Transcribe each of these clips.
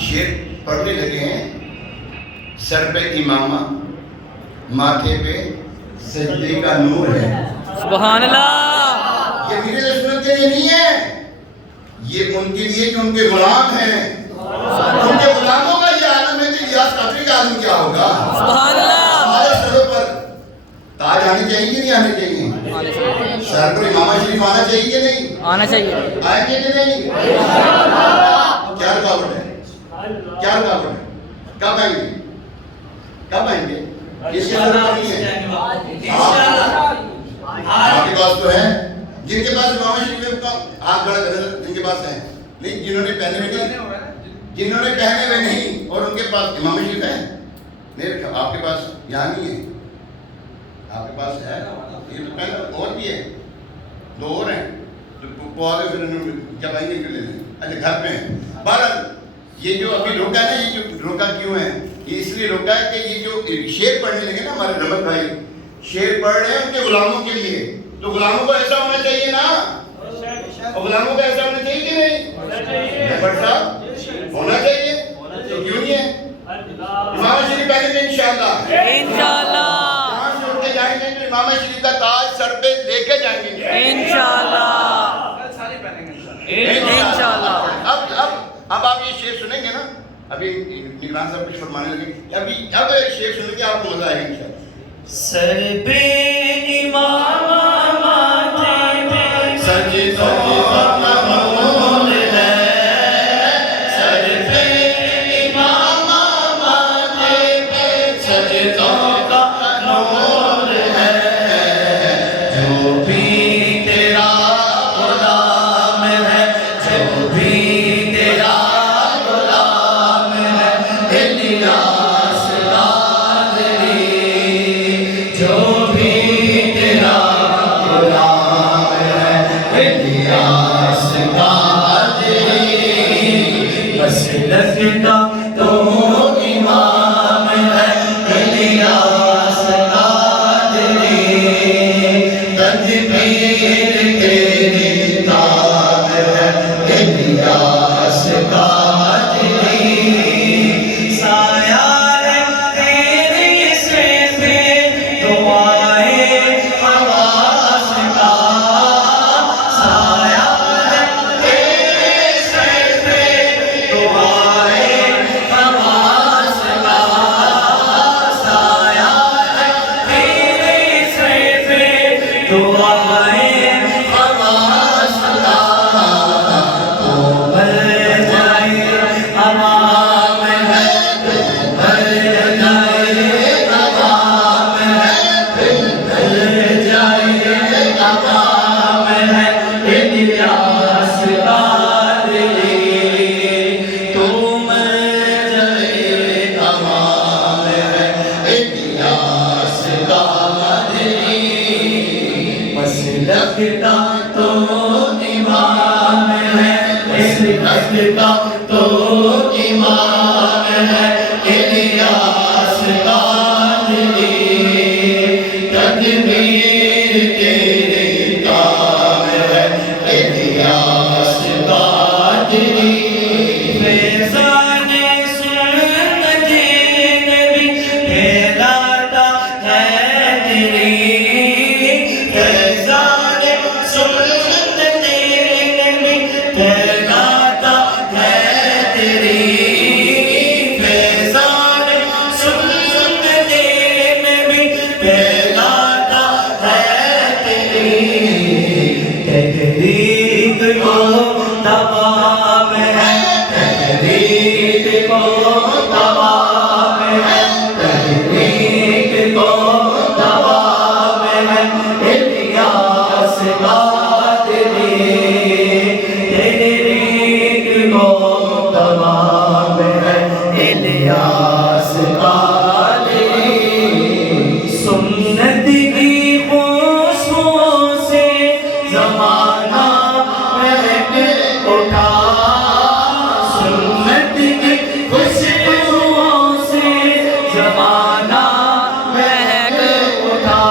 شیر پڑھنے لگے ہیں. سر پہ امامہ، ماتھے پہ سجدے کا نور ہے. سبحان اللہ. یہ میرے رسول کے لیے نہیں ہے، یہ ان کے لیے جو ان کے غلام ہیں. ان کے غلاموں کا یہ عالم ہے کہ یاس قطری کا आदमी क्या होगा। सुभान अल्लाह। हमारे सरों पर ताज आने चाहिए कि नहीं आने चाहिए। सर पर इमामा शरीफ आना चाहिए कि नहीं आना चाहिए। आएंगे कि नहीं। क्या रुकावट है, क्या रुकावट है, कब आएंगे, कब आएंगे, किसके सर पर नहीं है। आपके पास तो है, जिनके पास इमामा शरीफ का हाथ खड़ा करें, जिनके पास है, लेकिन जिन्होंने पहने हुए नहीं, जिन्होंने पहने हुए नहीं और उनके पास इमाम शरीफ है नहीं रखा। आपके पास यहाँ नहीं है, आपके पास है, ये तो पहले और भी है, दो और हैं तो आगे फिर जब आएंगे फिर ले लें। अच्छा घर पे हैं। बहरहाल ये जो अभी रोका है ना, ये जो रोका क्यों है, ये इसलिए रोका है कि ये जो शेर पढ़ने लगे ना हमारे रमत भाई, शेर पढ़ रहे हैं उनके गुलामों के लिए, तो गुलामों को ऐसा होना चाहिए ना, और गुलामों को ऐसा होना चाहिए कि नहीं भट्ट साहब, होना चाहिए। तो क्यों नहीं है। इमाम शरीफ पहनेंगे इंशाअल्लाह, यहाँ से उठ के जाएंगे तो इमाम शरीफ का ताज सर पे लेके जाएंगे इंशाअल्लाह। अब आप ये शेर सुनेंगे ना, अभी निगरान साहब कुछ फरमाने लगे, अभी अब शेर सुनेंगे आपको मजा आएगा इंशाअल्लाह। सर पे इमामा माथे पे सजदों का नूर है, सर पे इमामा माथे पे सजदों का नूर है, जो भी तेरा गुलाम है, जो भी तेरा गुलाम है, इलियास कादरी, जो भी तेरा गुलाम है, इलियास कादरी, बस लगता तो इमाम है, इलियास कादरी, तदबीर तेरी ताब है, इलियास कादरी, साया है तेरे सिर पे दुआए खवास का, साया है तेरे सिर पे दुआए खवास का, साया है तेरे सिर पे दुआए खवास का, तो मर जाए अमाम है, मर जाए अमाम है, मर जाए अमाम है, इलियास कादरी, तो मर जाए अमाम है, इलियास कादरी, बस लगता तो इमाम है, इस लगता तो इमाम है, इलियास कादरी, तदबीर तेरे काम है, इलियास कादरी, फैज़ाने सुन्नते नबी फैलाता है तेरी, फैज़ाने सुन्नते नबी फैलाता है तेरी, फैज़ाने सुन्नते नबी फैलाता है तेरी, तहरीक को तमाम है, तहरीक को तमाम है, तहरीक को तमाम है, इलियास कादरी, तहरीक को तमाम है, इलियास कादरी, सुन्नत की खुशबू से ज़माना महक उठा, सुन्नत की खुशबू से ज़माना महक उठा,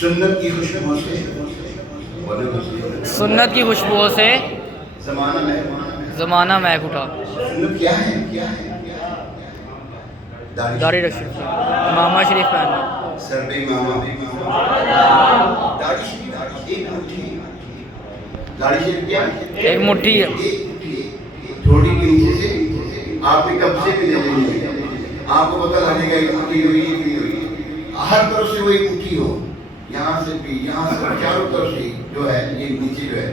सुन्नत की खुशबू से सुन्नत की खुशबुओं से जमाना में ज़माना महक उठा। सुन्नत क्या है, क्या है, दाढ़ी रखी, इमामा शरीफ पहनना। سر پہ امامہ، داڑھی شریف ایک مٹھی، داڑھی شریف کیا؟ ایک مٹھی ہے۔ تھوڑی کے نیچے سے آپ نے قبضے پہ لے لینی ہے، آپ کو پتہ لگے گا ایک مٹھی ہوئی، ایک نہیں ہوئی، ہر طرف سے وہ ایک مٹھی ہو، یہاں سے بھی، یہاں سے چاروں طرف سے جو ہے یہ نیچے جو ہے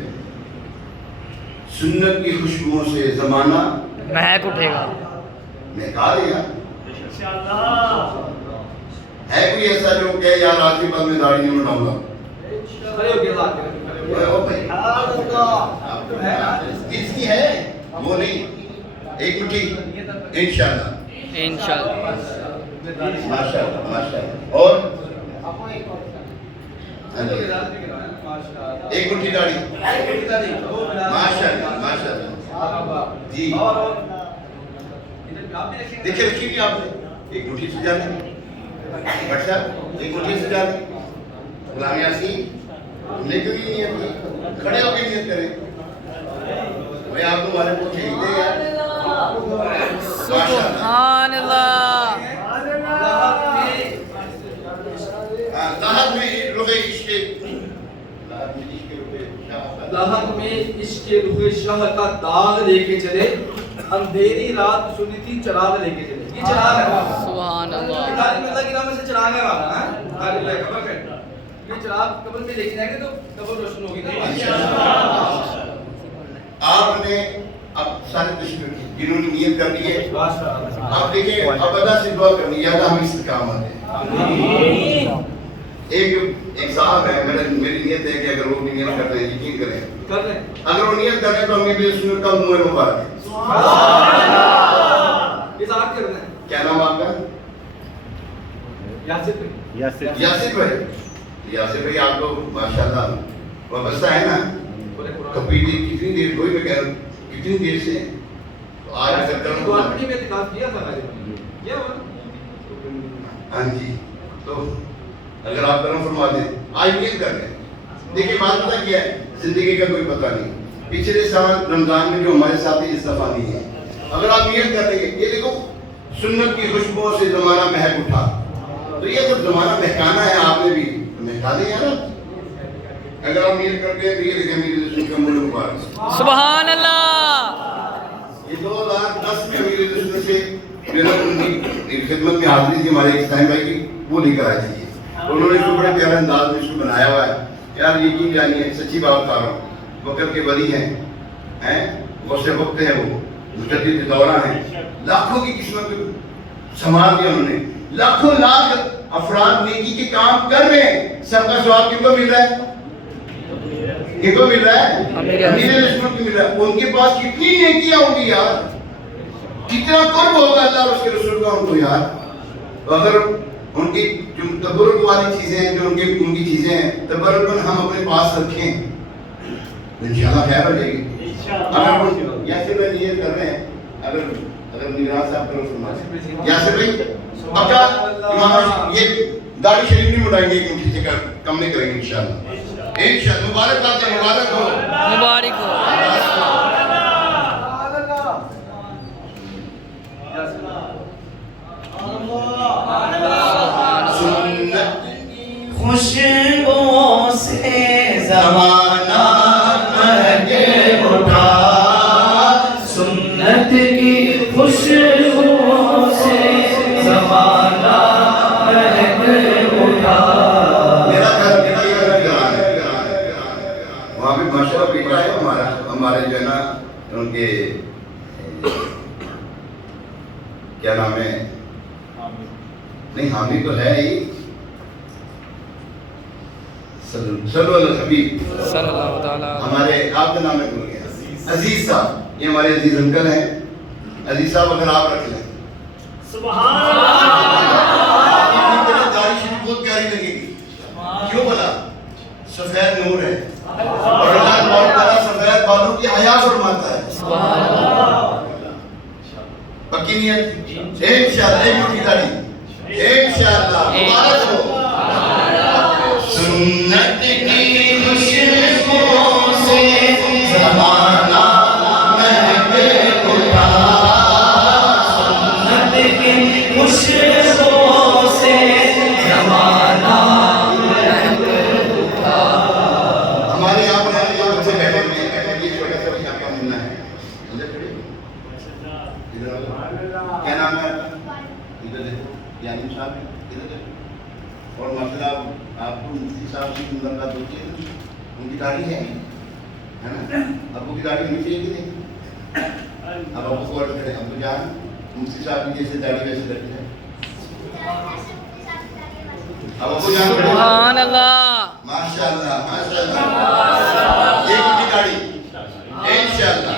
سنت کی خوشبوؤں سے زمانہ مہک اٹھے گا۔ مہکا دے گا۔ ہے کوئی ایسا جو کہ یار آج کے بعد میں داڑھی نہیں بناؤں گا؟ جس کی ہے وہ نہیں، ایک مٹھی انشاءاللہ انشاءاللہ۔ ماشاءاللہ ماشاءاللہ۔ اور ایک مٹھی داڑھی، ماشاءاللہ ماشاءاللہ جی۔ دیکھیں رکھی بھی آپ نے ایک مٹھی سجا دی، بٹ صاحب ایک مٹھی سجا دی، غلام یاسین ہم نے کیوں نہیں نیت کی؟ کھڑے ہو کے نیت کریں بھائی، آپ تمہارے کو ٹھیک دے یار، ماشاءاللہ۔ سبحان اللہ۔ لاحق میں رخ عشق، لاحق میں عشق رخ شاہ کا داغ لے کے چلے، اندھیری رات سنی تھی چراغ لے کے چلے۔ یہ چراغ ہے سبحان اللہ۔ اللہ کے نام سے چراغ ہے والا، قبر پہ یہ چراغ قبر پہ لے کے جائیں گے تو قبر روشن ہوگی۔ آپ نے اب سارے دشمن جنہوں نے نیت کر لی ہے، آپ دیکھیں اب ادا سے دعا کرنی، یاد ہم استقامت ہے۔ ایک صاحب ہے، میری نیت ہے کہ اگر وہ نیت کر رہے ہیں یقین کریں، اگر وہ نیت کر رہے ہیں تو ہمیں بھی سنت کا منہ مبارک ہے۔ کیا نام آپ کا؟ یاسر بھائی۔ یاسر بھائی آپ تو ماشاءاللہ وابستہ ہے نا، کبھی کتنی دیر ہوئی، میں کہہ رہا ہوں کتنی دیر سے تو آج اگر کروں تو ہاں جی، تو اگر آپ کرم فرما دیں آج نیت کر لیں۔ دیکھیں بات پتہ کیا ہے، زندگی کا کوئی پتہ نہیں، پچھلے سال رمضان میں جو ہمارے ساتھ اس دفعہ نہیں ہے، اگر آپ نیت کر لیں گے، یہ دیکھو سنت کی خوشبوؤں سے زمانہ مہک اٹھا، تو یہ جب زمانہ مہکانا ہے آپ نے بھی مہکا دیں یار۔ اگر آپ نیت کرتے ہیں تو یہ دیکھیں میری رسول کا منہ مبارک، سبحان اللہ۔ یہ 2010 میں میری رسول سے میری خدمت میں حاضری تھی ہمارے ایک ٹائم بھائی کی، وہ لے کر آئی تھی، انہوں نے اس کو بڑے پیارے انداز میں اس کو بنایا ہوا ہے یار، یقین جانیے سچی بات بتا رہا ہوں، بکر کے ولی ہیں غوث وقت ہیں، وہ مجدد دورہ ہیں، لاکھوں کی قسمت سنبھال دیا انہوں نے، لاکھوں لاکھ افراد نیکی کے کام کر رہے ہیں، سب کا ثواب کن کو مل رہا ہے؟ کن کو مل رہا ہے؟ امیر رسول کو مل رہا ہے۔ ان کے پاس کتنی نیکیاں ہوں گی یار، کتنا قرب ہوگا اللہ اور اس کے رسول کا ان کو یار۔ اگر ان کی جو تبرک والی چیزیں ہیں، جو ان کی چیزیں ہیں، تبرک ہم اپنے پاس رکھیں، انشاءاللہ خیر ہو جائے گی۔ اگر یاسر بھائی نیت کر رہے ہیں، اگر نگران صاحب کرو فرمائیں یاسر بھائی، اب کیا یہ داڑھی شریف نہیں مڑائیں گے، ایک مٹھی سے کم نہیں کریں گے انشاءاللہ۔ انشاءاللہ مبارک بات ہے، مبارک ہو، مبارک ہو۔ خوشبوؤں سے زمانہ مہک اٹھا، سنت کی خوشبوؤں سے زمانہ مہک اٹھا۔ میرا گھر وہاں بھی ماشاءاللہ بیٹا ہے ہمارے جو ہے نا، ان کے کیا نام ہے، نہیں حامی تو ہے ہی، صلو علی الحبیب صلی اللہ تعالیٰ۔ ہمارے آپ کا نام ہے بھول گیا، عزیز صاحب، یہ ہمارے عزیز انکل ہیں، عزیز صاحب اگر آپ رکھ لیں سبحان اللہ، داڑھی شریف بہت پیاری لگے گی، کیوں بولا؟ سفید نور ہے، اور اللہ بہت بڑا سفید بالوں کی حیا فرماتا ہے، سبحان اللہ۔ پکی نیت انشاءاللہ، ایک مٹھی داڑھی انشاءاللہ، مبارک ہو۔ سنت کی خوشبوؤں سے زمانہ مہک اٹھا، سنت کی خوشبوؤں سے زمانہ यानी साहब हैं, इधर देखो। और मसला आपको मुफ्ती साहब से मुलाकात होती है, उनकी दाढ़ी है ना? अबू की दाढ़ी होनी चाहिए कि नहीं? अब अबू को ऑर्डर करें, अबू जान मुफ्ती साहब की जैसे दाढ़ी वैसे रखी है। अब अबू जान सुभान अल्लाह, माशाअल्लाह माशाअल्लाह, एक उनकी दाढ़ी इंशाअल्लाह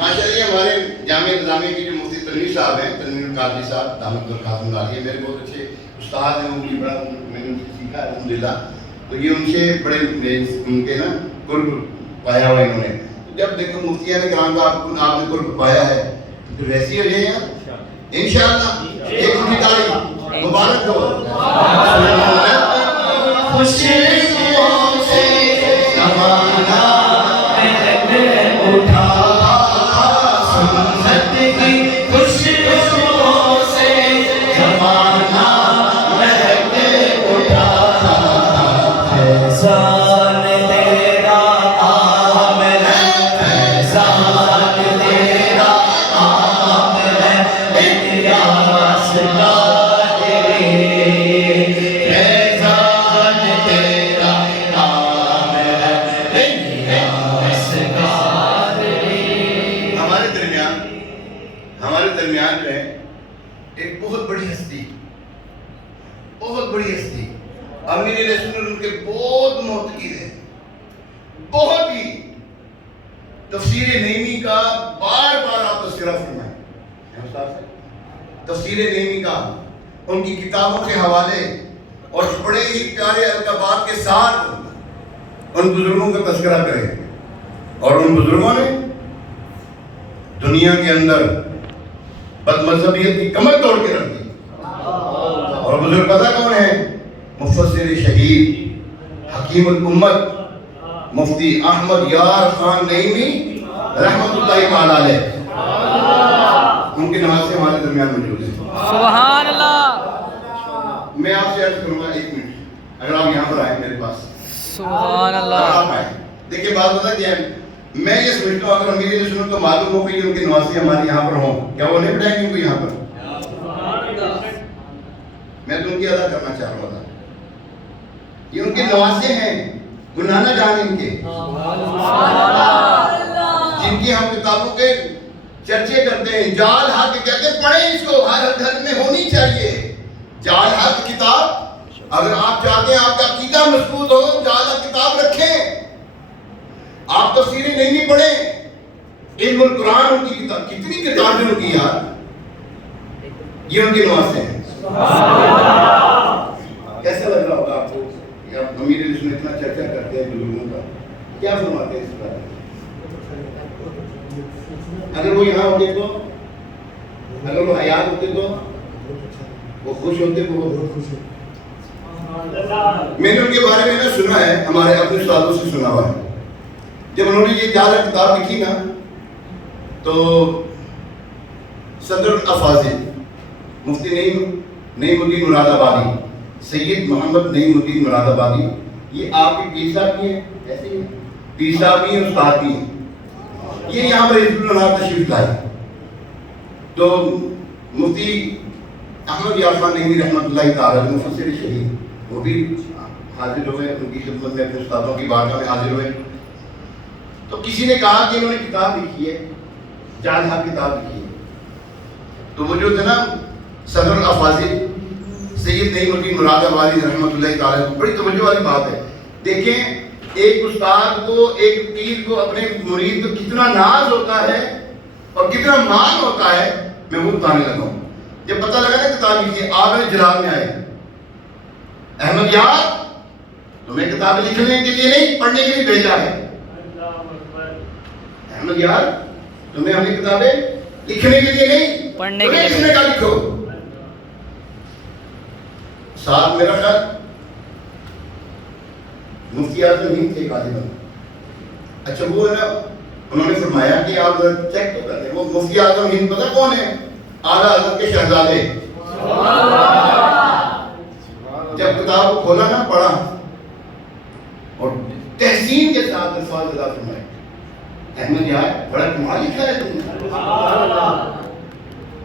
माशाअल्लाह। ये हमारे जामिया निज़ामिया के जो मुफ्ती तनवीर साहब हैं, तनवीर कादरी साहब दामद बरकातुहु लालिया, मेरे बहुत अच्छे उस्ताद हैं, उनकी बड़ा मैंने उनसे सीखा अल्हम्दुलिल्लाह। तो ये उनसे बड़े उनके ना कुर्ब पाया हुआ इन्होंने। तो जब देखो मुफ्तियां ने कराम का आपने कुर्ब पाया है तो वैसे ही हो जाए यार इंशाअल्लाह। एक उनकी दाढ़ी मुबारक हो। खुशबुओं से ज़माना महक उठा, सुन्नत की खुशबुओं से ज़माना महक उठा। फैज़ान तेरा आम है, फैज़ान तेरा आम है, इतिहास का हमारे दरमियान जो है एक बहुत बड़ी हस्ती अमीर रसूल उनके बहुत मोहतकीर है, बहुत ही तफसीर नईमी का बार बार आप तज़किरा फरमाएं। तफसीर नईमी का उनकी किताबों के हवाले और बड़े ही प्यारे अलकाबात के साथ उन बुजुर्गों का तज़किरा करें। और उन बुजुर्गों ने दुनिया के अंदर बदमज़हबियत की कमर तोड़ के रख दी। और बुजुर्ग पता कौन है? मुफस्सिर शहीद हकीमुल उम्मत मुफ्ती अहमद यार खान नईमी रहमतुल्लाहि तआला अलैह, उनके नाम से हमारे दरमियान मौजूद है। सुभान अल्लाह, मैं आपसे अर्ज करूंगा 1 मिनट, अगर आप यहाँ पर आए मेरे पास, सुभान अल्लाह। आप आए। देखिए बात पता क्या है, मैं ये समझता हूँ अगर अमीर सुनो तो मालूम हो कि उनके नवासी हमारे यहाँ पर हों, क्या वो नहीं बिठाएंगे उनको यहाँ पर? मैं तो उनकी अदा करना चाह रहा था। ये उनके नवासे हैं, गुनाह न जाने इनके, जिनकी हम किताबों के चर्चे करते हैं। जाल हक कहते हैं, पढ़े इसको, हर घर में होनी चाहिए जाल हक किताब। अगर आप चाहते हैं आपका अकीदा मजबूत हो, जाल हक किताब रखें। आप तफसीरें नहीं पढ़े, इल्मुल कुरान उनकी किताब, कितनी किताबें उनकी यार, ये उनके नवासे हैं। कैसा लग रहा होगा आपको? अमीर इसमें इतना चर्चा करते हैं बुजुर्गों का, क्या फरमाते हैं इस बारे में? अगर वो यहाँ होते तो, अगर वो हयात होते तो वो खुश होते, बहुत खुश होते। मैंने उनके बारे में ना सुना है, हमारे अपने उस्तादों से सुना हुआ है। जब उन्होंने ये जाल किताब लिखी ना, तो सदर अफाजिल मुफ्ती नईमुद्दीन मुरादाबादी, सैयद मोहम्मद नईमुद्दीन मुरादाबादी, ये आपके पीर साहब भी हैं, ऐसे ही पीर साहब भी हैं, उस्ताद भी हैं। ये यहाँ पर हिज़्बुल तशरीफ लाए, तो मुफ्ती अहमद यार खान नईमी रहमतुल्लाहि तआला मुफस्सिर शहीद, वो भी हाजिर हुए उनकी खिदमत में, अपने उस्तादों की बारगाह में हाजिर हुए। तो किसी ने कहा कि इन्होंने किताब लिखी है, जाल हक किताब लिखी है। तो वो जो थे ना सदर अफाजिल सैयद नईमुद्दीन मुरादाबादी रहमतुल्लाहि तआला, बड़ी तवज्जो वाली बात है। देखें एक उस्ताद को, एक पीर को अपने मुरीद को कितना नाज होता है और कितना मान होता है, मैं वो बताने लगा हूँ। जब पता लगा ना किताब लिखी, आगरे जलाल में आए, अहमद यार तुम्हें किताब लिखने के लिए नहीं, पढ़ने के लिए भेजा है। अहमद यार तुम्हें हमने किताबें लिखने के लिए नहीं, पढ़ने के लिए लिखने का लिखो। साथ मेरा ख्याल मुफ्ती आज़म हिंद थे गालिबन। अच्छा वो है ना, उन्होंने फरमाया कि आप चेक तो कर लें, वो मुफ्ती आज़म हिंद पता कौन है? आला हज़रत के शहजादे। जब किताब को खोला ना, पढ़ा और तहसीन के साथ अल्फाज़ अदा फरमाए, अहमद यार बड़ा कमाल लिखा है तुमने,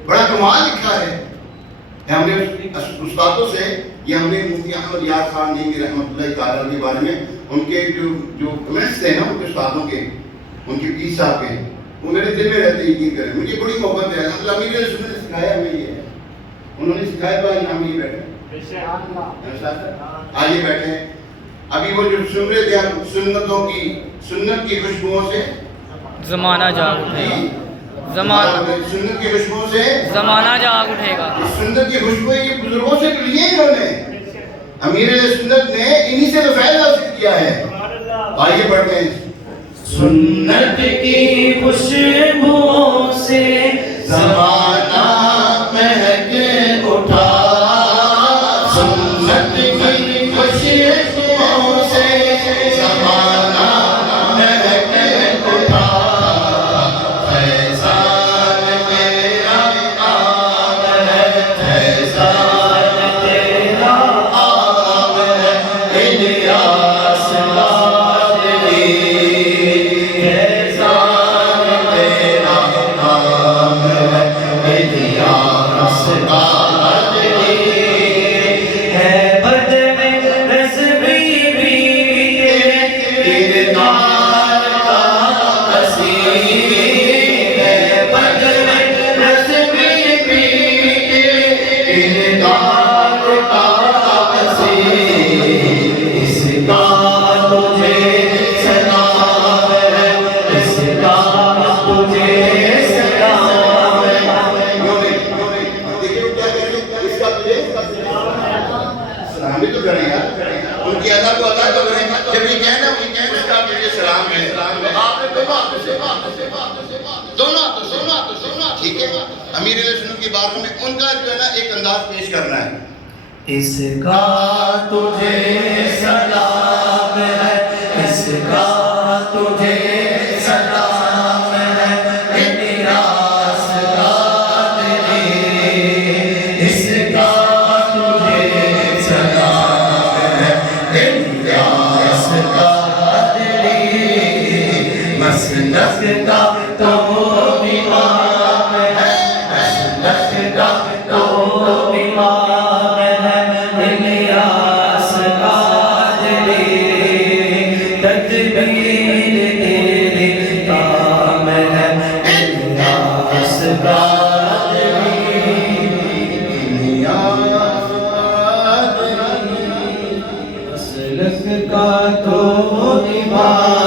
बड़ा कमाल लिखा है। ہم نے استادوں سے یہ ہم نے مفتی احمد یار خان نیمی رحمۃ اللہ تعالیٰ کے بارے میں ان کے جو کمنٹس تھے نا ان کے استادوں کے، ان کے پیر صاحب کے، وہ میرے دل میں رہتے یقین کریں، مجھے بڑی محبت ہے. الحمدللہ امیر علیہ سنت نے سکھایا ہمیں یہ ہے، انہوں نے سکھایا. تو آج ہم یہ بیٹھے آئیے بیٹھے. ابھی وہ جو سن رہے تھے ہم سنت کی خوشبوؤں سے زمانہ جاگ اٹھے گا. سنت کی خوشبوؤں سے زمانہ جاگ اٹھے گا. سنت کی خوشبو یہ بزرگوں سے لیے انہوں نے، امیر علیہ سنت نے انہی سے تو فیض حاصل کیا ہے. آئیے پڑھتے ہیں. سنت کی خوشبو سے زمانہ مہک اٹھا، سنت کی خوشبو سے زمانہ مہک اٹھا، فیضان میرا عام ہے، فیضان تیرا عام ہے، الیاس قادری ان کی ادا کو ادا کر رہے ہیں. جب یہ کہنا اس کا مجھے سلام ہے، آپ نے دونوں ہاتھوں سے ٹھیک ہے. امیر علیہ سنت کی بارگاہ میں ان کا جو ہے نا ایک انداز پیش کرنا ہے. اس کا تجھے سلام ہے، اس کا تجھے سلام ہے، الیاس قادری، اس کا تجھے سلام ہے، الیاس قادری، مسلک کا تو امام ہے، مسلک کا تو امام ہے، الیاس قادری، تدبیر تیرے کام ہے، الیاس قادری، مسلک کا تو امام